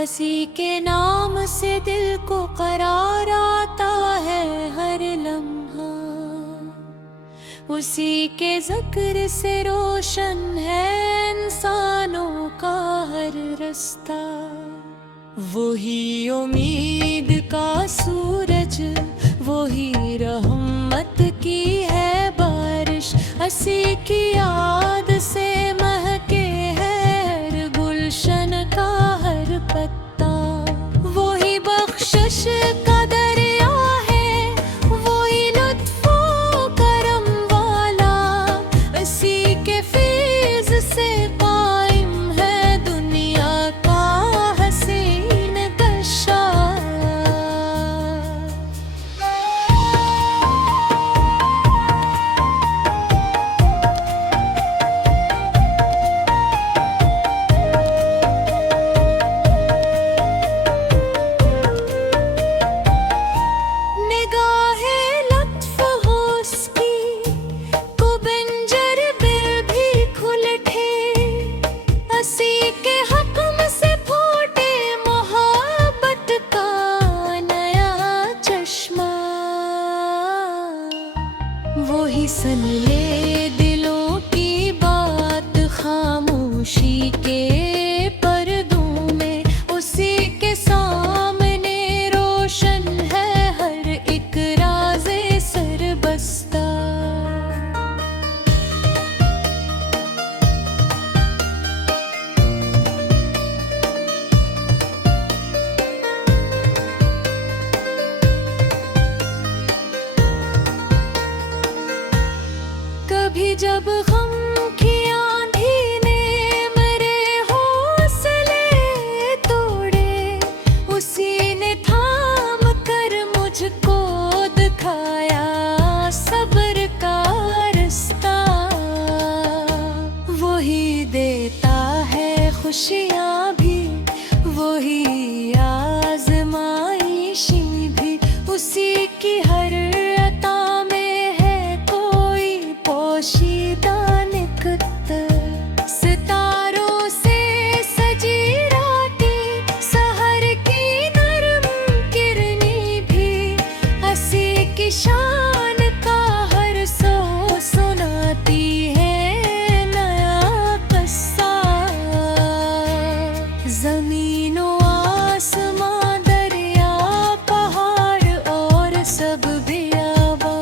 हंसी के नाम से दिल को करार आता है हर लम्हा, उसी के जिक्र से रोशन है इंसानों का हर रास्ता। वही उम्मीद का सूरज, वही रहमत की है बारिश, हंसी की याद से महके है हर गुलशन का हर पत्ता। वही बख्शिश का दरिया है, वही लुत्फो करम वाला, इसी के फैज़ से कायम है दुनिया का हसीन कशा। वही सुन ले दिलों की बात खामोशी के पर्दों में, उसी के सामने रोशन है हर एक राज़े सरबस्ता। कभी जब गम की आंधी ने मेरे हौसले तोड़े, उसी ने थाम कर मुझको दिखाया सब्र का रास्ता। वही देता है खुशियाँ भी, वही आज़माइशी भी, उसी की हर अता में है कोई पोशीदा निकत। सितारों से सजी राती, सहर की नरम किरनी भी, हंसी की शान का हर सो सुनाती है नया किस्सा। ज़मीनो आसमां दरिया पहाड़ और सब बियाबा,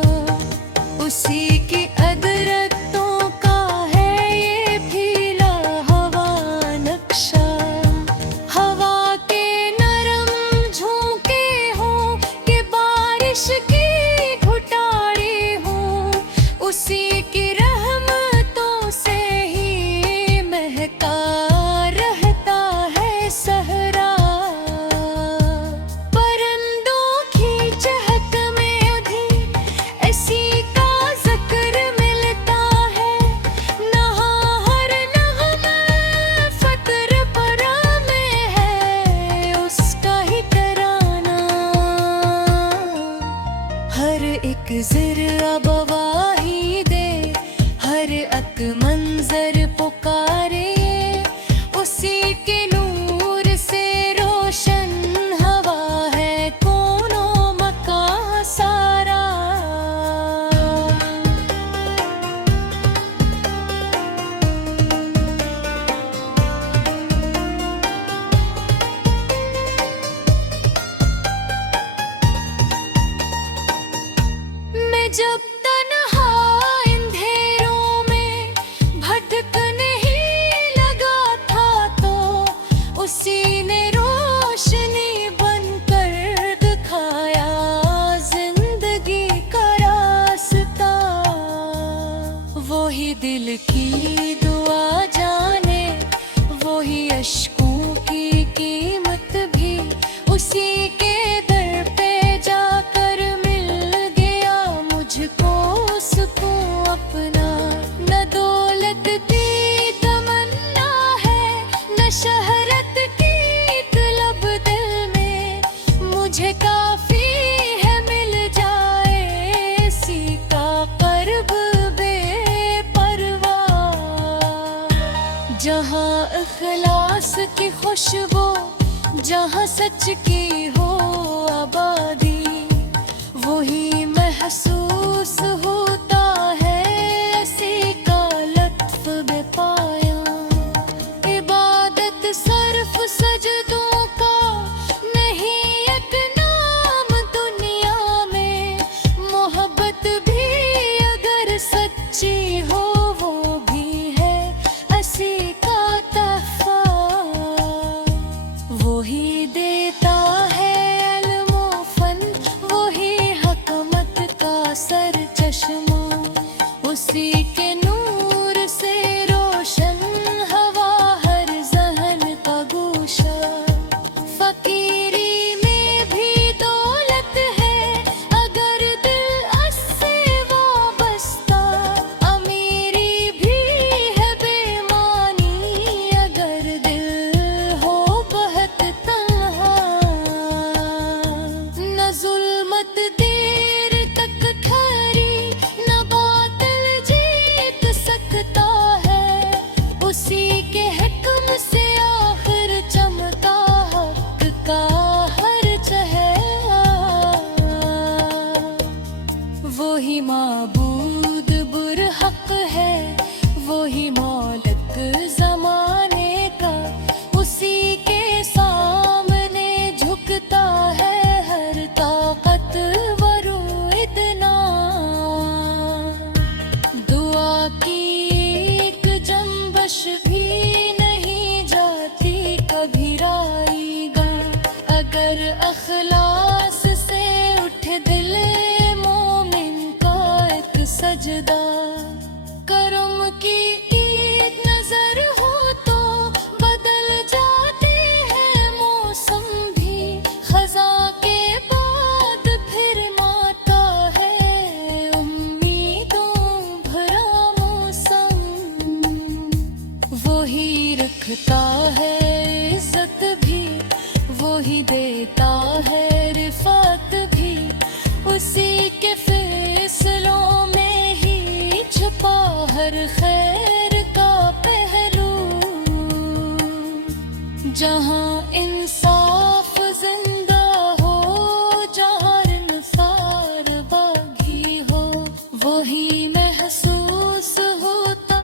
उसी की अदरतों का है ये फीला हवा नक्शा। हवा के नरम झोंके हों कि बारिश की घुटाड़ी हों, उसी की रहमतों से ही महका रहता है सहरा। परिंदों की चहक में उधी ऐसी का ज़िक्र मिलता है, नहा हर नग़्मा फ़क्र परा में है उसका ही तराना। हर एक ज़र्रा गवाही दे, हर एक मंज़र पुकारे, उसी के नूर से रोशन हवा है कौनो मकां सारा। मैं जब तन्हा अंधेरों में भटकने ही लगा था, तो उसी ने रोशनी बनकर दिखाया जिंदगी का रास्ता। वही दिल की दुआ जाने, वही अश्कों की कीमत भी, उसी के दर पे जाकर मिल गया मुझको सुकून अपना। न दौलत की तमन्ना है, न शहरत की तलब दिल में, मुझे काफी है मिल जाए इसी का क़र्ब बेपरवाह। जहाँ इख़लास की खुशबू जहाँ सच की हो आबादी, वही महसूस होता है ऐसी का लत्फ बेपाया। इबादत सर्फ सजदों का नहीं एक नाम दुनिया में, मोहब्बत भी अगर सच्ची हो वो भी है असी का तहफा। वही देता है इल्म व फन, वही हकमत का सर चश्मा, उसी के नूर से रोशन हवा हर जहन का गोशा। फकीरी में भी दौलत है अगर दिल उससे वाबस्ता, अमीरी भी है बेमानी अगर दिल हो बहुत तन्हा। न जुल्मत देर तक ठहरी, न बातिल जीत सकता है, उसी के हुक्म से आखिर चमका हक का हर चेहरा। वही माबूद बुरहक है, वही मौलक जमाने का, उसी के सामने झुकता है हर ताकत वरो इतना। दुआ की एक जंबश भी नहीं जाती कभी राईगा, अगर अखलास से उठ दिल मोमिन का एक सजदा। करम की एक नजर हो तो बदल जाते हैं मौसम भी, खजा के बाद फिर माता है उम्मीदों भरा मौसम। वही रखता है इज्जत भी, वही देता है रिफात भी, उसी के फैसलों में ही छुपा हर खैर का पहलू। जहाँ इंसाफ जिंदा हो, जहाँ इंसार बागी हो, वही महसूस होता।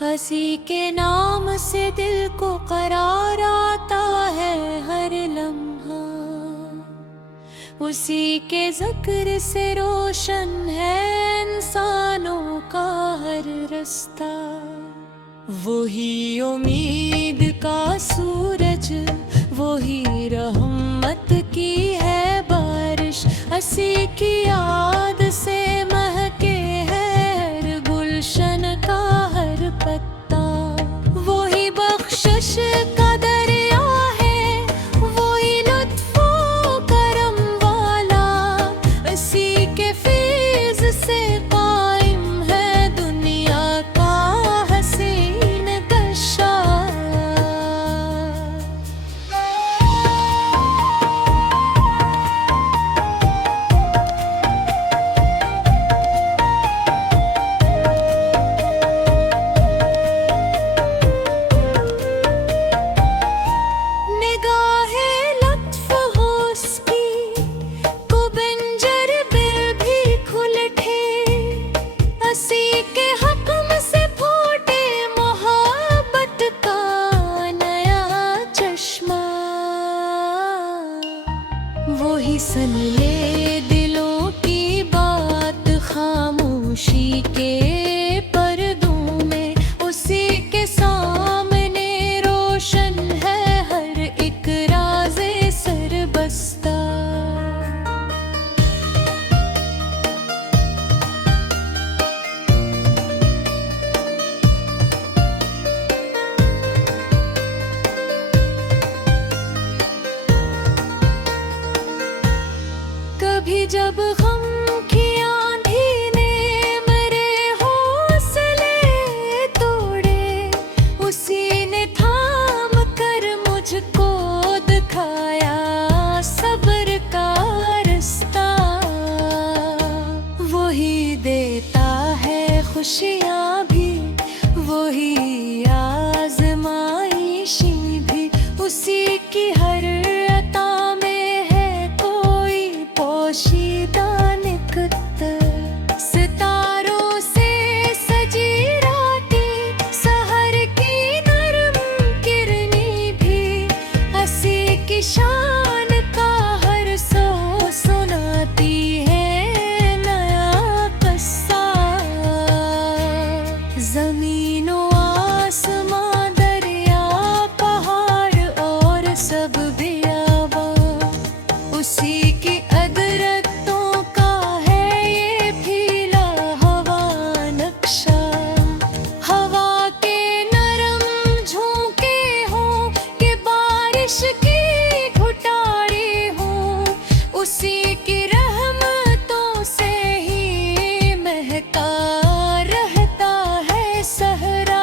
हंसी के नाम से दिल को करार आता है हर लम्हा, उसी के जिक्र से रोशन है इंसानों का हर रास्ता। वही उम्मीद का सूरज, वही रहमत की है बारिश, हंसी की याद से महके है हर गुलशन का हर पत्ता। वही बख्शिश का दरिया है, वही लुत्फो करम वाला, इसी के फैज़ से कायम है दुनिया का हसीन कशा। ही देता है खुशियाँ भी, वही आज़माइशी भी। उसी की हर अता में है कोई पोशीदा निकत। सितारों से सजी रातें, सहर की नरम किरनी भी, हंसी की शान का हर सो सुनाती है नया किस्सा। ज़मीनो आसमां, दरिया पहाड़ और सब बियाबा, उसी की अदरतों का है ये फीला हवा नक्शा। हवा के नरम झोंके हों कि बारिश की घुटाड़ी हों, उसी की रहमतों से ही महका रहता है सहरा।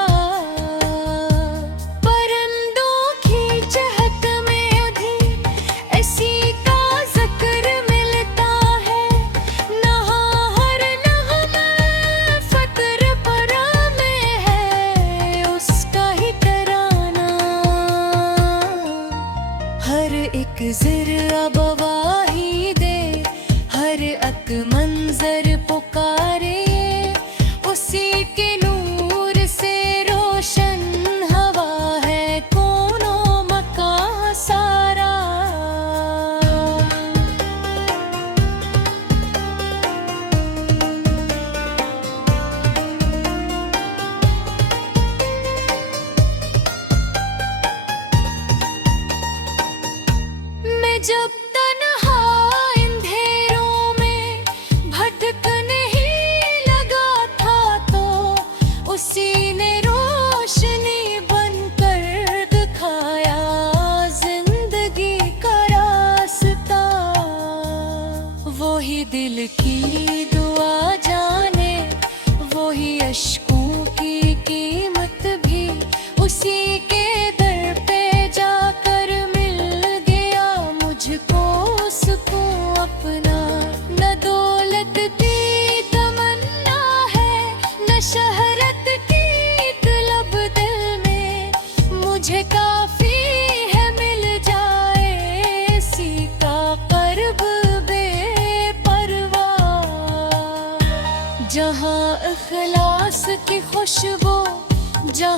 परिंदों की चहक में उधी ऐसी का ज़िक्र मिलता है, नहा हर नग़्मा फ़क्र परा में है उसका ही तराना। हर एक ज़िर्रा गवाही दे, हर एक मंज़र पुकारे, उसी के नूर से रोशन हवा है कौनो मकां सारा। मैं जब तन्हा अंधेरों में भटकने ही लगा था, तो उसी ने रोशनी बनकर दिखाया जिंदगी का रास्ता। वही दिल की दुआ जाने, वही अश्कों की कीमत भी, उसी के दर पे जाकर मिल गया मुझको सुकून अपना। न दौलत की तमन्ना है, न शहरत की तलब दिल में, मुझे काफी है मिल जाए इसी का कर्ब बेपरवाह। जहाँ इखलास की खुशबू, जहाँ